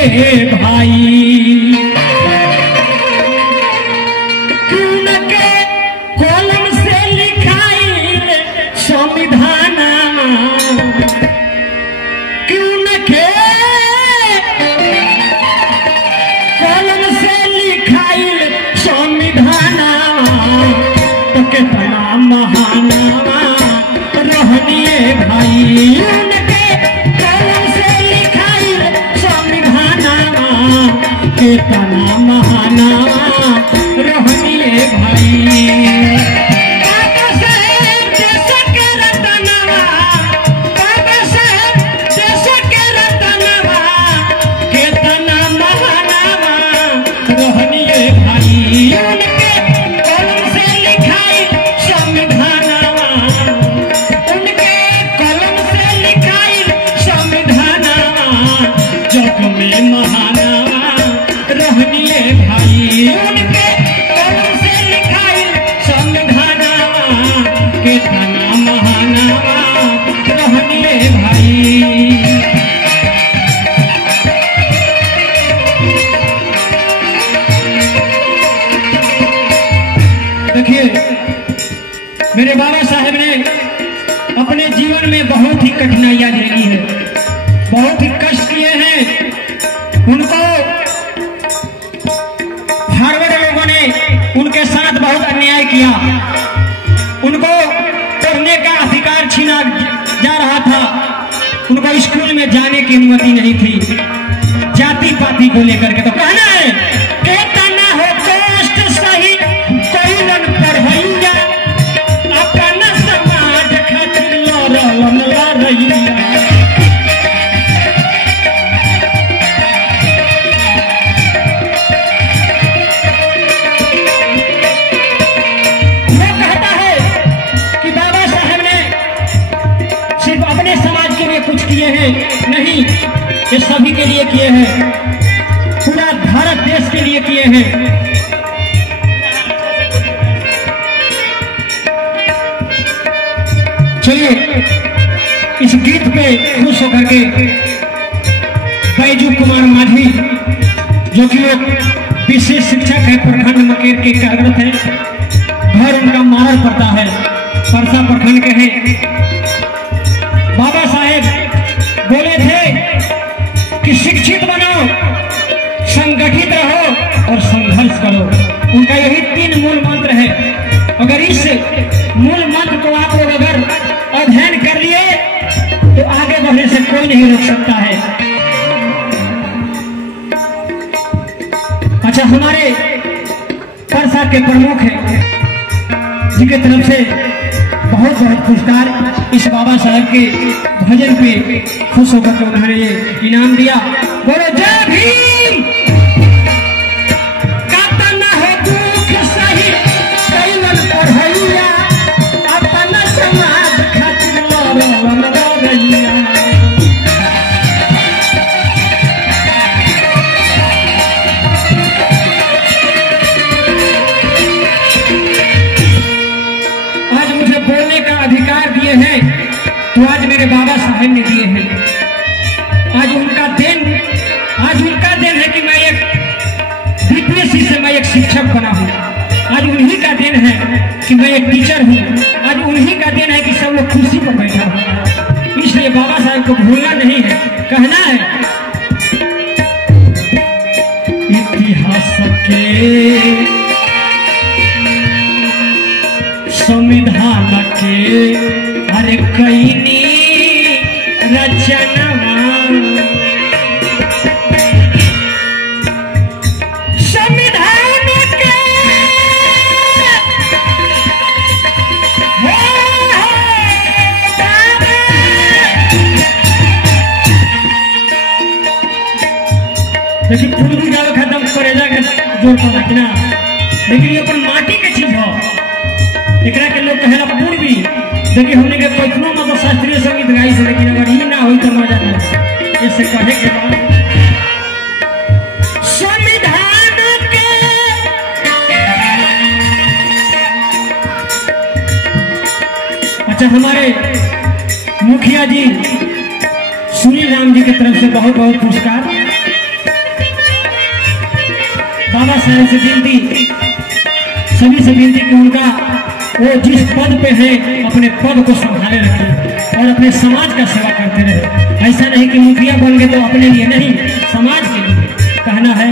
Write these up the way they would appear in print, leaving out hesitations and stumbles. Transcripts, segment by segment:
भाई क्यों के कलम से लिखाई संविधान क्यों के कलम से लिखाई संविधान तो कितना महान रहनिए भाई उनके कलम से लिखाई संविधान कितना महान रहनिए भाई देखिए मेरे बाबा साहब ने अपने जीवन में बहुत ही कठिनाइयां झेली है, बहुत ही कष्ट किए हैं। उनको फारवर्ड लोगों ने उनके साथ बहुत अन्याय किया, उनको पढ़ने का अधिकार छीना जा रहा था, उनको स्कूल में जाने की अनुमति नहीं थी। जाति पाति को लेकर के तो कहना है कहता ना हो कष्ट सही कोई न पढ़ैया अपना समाज खातिर लड़ैया। वो कहता है कि बाबा साहब ने सिर्फ अपने समाज के लिए कुछ किए हैं, नहीं, ये सभी के लिए किए हैं, पूरा भारत देश के लिए किए हैं। चलिए इस गीत पे खुश होकर के बैजू कुमार माझी जो कि एक विशेष शिक्षक है, प्रखंड मकेर के कार्यरत है, घर उनका मारल पड़ता है, परसा प्रखंड के हैं। बाबा साहेब बोले थे कि शिक्षित बनो, संगठित रहो और संघर्ष करो। उनका यही 3 मूल मंत्र है। अगर इस मूल मंत्र को आप लोग अगर अध्ययन कर लिए तो आगे बढ़ने से कोई नहीं रोक सकता है। अच्छा, हमारे परसा के प्रमुख है जी के तरफ से बहुत बहुत पुरस्कार इस बाबा साहब के भजन पे खुश होकर के उन्होंने ये इनाम दिया। बोलो जय भीम। कातना है दुख सही कैलन पढ़ैया अपना समाज खातिर लड़ैया। आज मुझे बोलने का अधिकार दिए हैं तो आज मेरे बाबा साहब ने दिए हैं। आज उनका दिन है कि मैं एक बीपीएससी से मैं एक शिक्षक बना हूँ। आज उन्हीं का दिन है कि मैं एक टीचर हूँ। आज उन्हीं का दिन है कि सब लोग कुर्सी पर बैठा हूँ। इसलिए बाबा साहब को भूलना नहीं है, कहना है इतिहास के संविधान के अरे कईनी रचना संविधान के देखिए पूर्वी जाओ खत्म करेगा जोर पड़ा कि ना, लेकिन ये अपन माटी के चीज हो, एकरा के लोग कहेला पूर्वी। देखिए हमने के कैसनो मतलब शास्त्रीय संगीत गाई से, लेकिन अगर ये ना हो तो मजा नहीं। इससे कहे के बाद संविधान के अच्छा, हमारे मुखिया जी सुनील राम जी की तरफ से बहुत बहुत पुरस्कार। बाबा साहेब से विनती, सभी से विनती कि उनका वो जिस पद पे है अपने पद को संभाले रखें और अपने समाज का सेवा करते रहे। ऐसा नहीं कि मुखिया बन गए तो अपने लिए नहीं, समाज के लिए कहना है।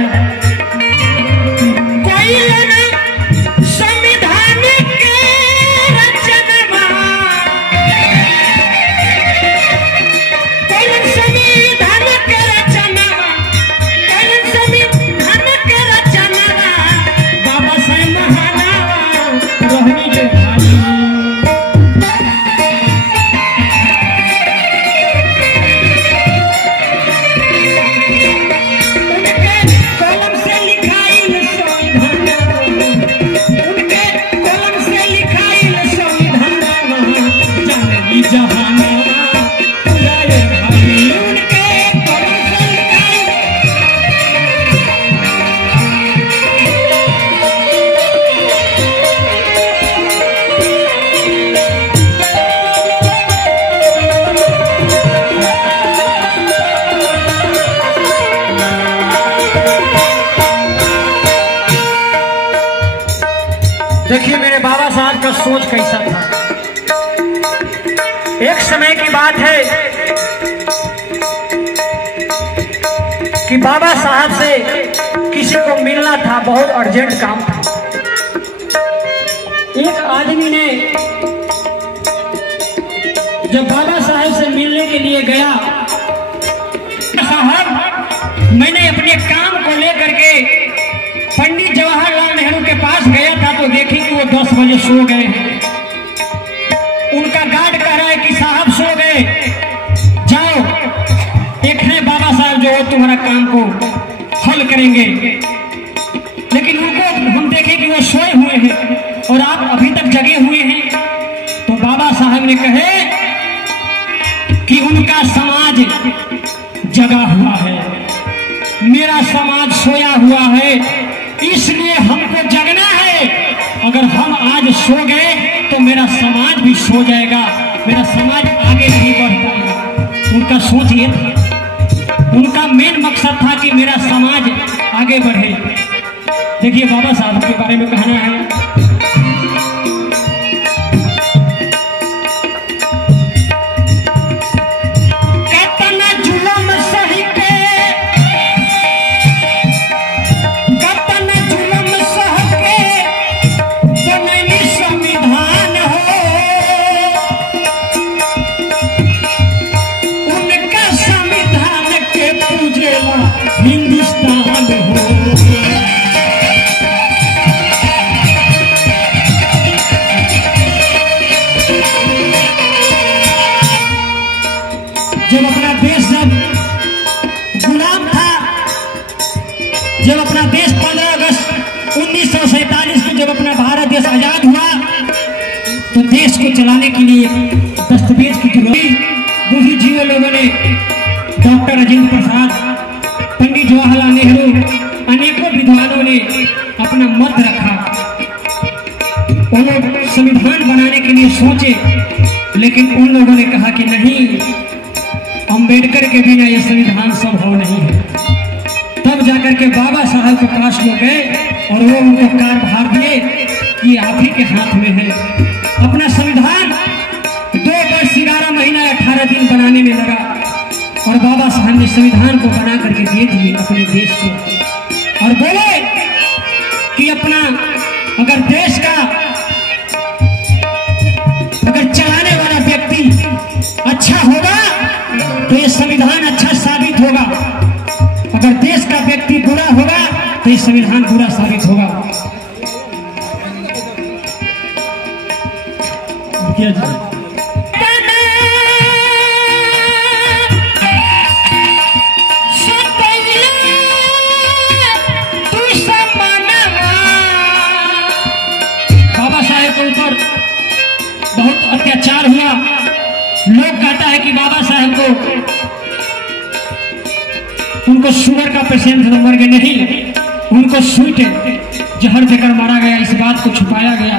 देखिए मेरे बाबा साहब का सोच कैसा था। एक समय की बात है कि बाबा साहब से किसी को मिलना था, बहुत अर्जेंट काम था। एक आदमी ने जब बाबा साहब से मिलने के लिए गया, साहब मैंने अपने काम को लेकर के पंडित जवाहरलाल नेहरू के पास गया था तो देखी कि वो 10 बजे सो गए हैं। उनका गार्ड कह रहा है कि साहब सो गए, जाओ एक है बाबा साहब जो तुम्हारा काम को हल करेंगे। लेकिन उनको हम देखे कि वो सोए हुए हैं और आप अभी तक जगे हुए हैं। तो बाबा साहब ने कहे कि उनका समाज जगा हुआ है, मेरा समाज सोया हुआ है, इसलिए हमको जगना है। अगर हम आज सो गए तो मेरा समाज भी सो जाएगा, मेरा समाज आगे नहीं बढ़ पाएगा। उनका सोच ये था, उनका मेन मकसद था कि मेरा समाज आगे बढ़े। देखिए बाबा साहब के बारे में कहना है। जब अपना देश जब गुलाम था, जब अपना देश 15 अगस्त 1947 को जब अपना भारत देश आजाद हुआ तो देश को चलाने के लिए दस्तावेज की जरूरत। बुद्धिजीवी लोगों ने, डॉक्टर राजेंद्र प्रसाद, पंडित जवाहरलाल नेहरू, अनेकों विद्वानों ने अपना मत रखा। वो लोग संविधान बनाने के लिए सोचे, लेकिन उन लोगों ने कहा कि नहीं, अंबेडकर के बिना यह संविधान संभव नहीं है। तब जाकर के बाबा साहब के पास लोग गए और वो उनको कार्यभार दिए कि आप ही के हाथ में है। अपना संविधान 2 वर्ष 11 महीना 18 दिन बनाने में लगा और बाबा साहब ने संविधान को बना करके दे दिए अपने देश को और बोले कि अपना अगर देश का अगर चलाने वाला व्यक्ति अच्छा होगा तो ये संविधान अच्छा साबित होगा, अगर देश का व्यक्ति बुरा होगा तो ये संविधान बुरा साबित होगा। क्या जी? बाबा साहेब के ऊपर बहुत अत्याचार हुआ। लोग कहता है कि बाबा साहब को उनको शुगर का पेशेंट मर गए, नहीं, उनको स्वीट जहर देकर मारा गया। इस बात को छुपाया गया।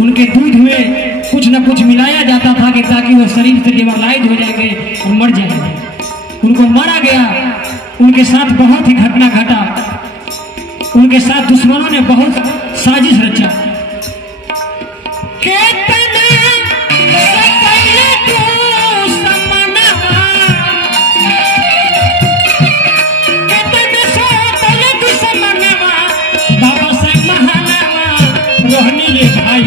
उनके दूध में कुछ न कुछ मिलाया जाता था कि ताकि वो शरीर से डिमोरलाइज हो जाएंगे और मर जाएंगे। उनको मारा गया। उनके साथ बहुत ही घटना घटा। उनके साथ दुश्मनों ने बहुत साजिश रचा। बाबा साहेब महानावा रोहनी रे भाई,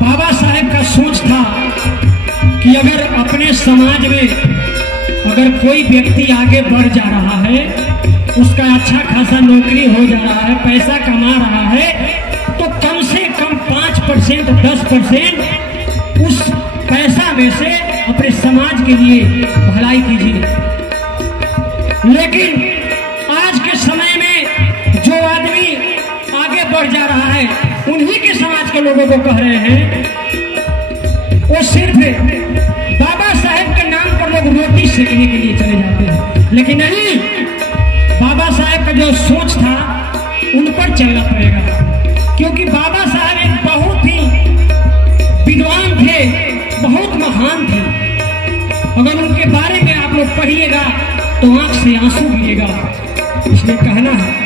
बाबा साहेब का सोच था कि अगर अपने समाज में अगर कोई व्यक्ति आगे बढ़ जा रहा है, उसका अच्छा खासा नौकरी हो जा रहा है, पैसा कमा रहा है, तो कम से कम 5% 10% उस पैसा में से अपने समाज के लिए भलाई कीजिए। लेकिन आज के समय में जो आदमी आगे बढ़ जा रहा है, उन्हीं के समाज के लोगों को कह रहे हैं, वो सिर्फ बाबा साहेब के नाम पर लोग रोटी सेकने के लिए चले जाते हैं। लेकिन नहीं, बाबा साहेब का जो सोच था उन पर चलना पड़ेगा, क्योंकि बाबा साहेब एक बहुत ही विद्वान थे, बहुत महान थे। अगर उनके बारे में आप लोग पढ़िएगा तो आंख से आंसू गिरेगा। इसलिए कहना है,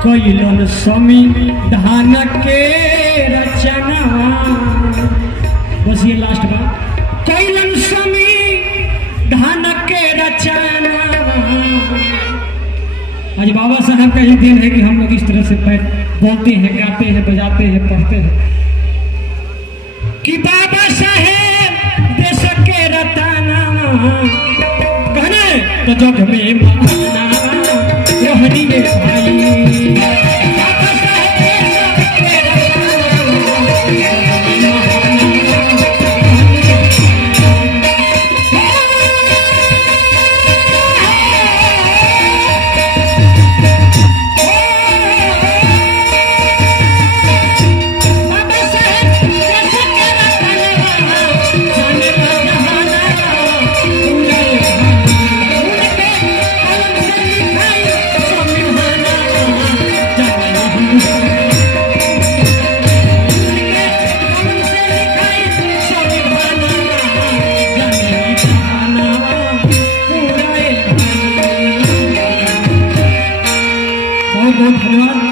कैलन संविधान के रचना, बस ये लास्ट बात, कैलन संविधान के रचना। आज बाबा साहब का ही दिन है कि हम लोग इस तरह से बोलते हैं, गाते हैं, बजाते हैं, पढ़ते हैं कि बाबा साहेब देश के रतना, कहने तो जग में माना रोहनी में भाई। बहुत धन्यवाद।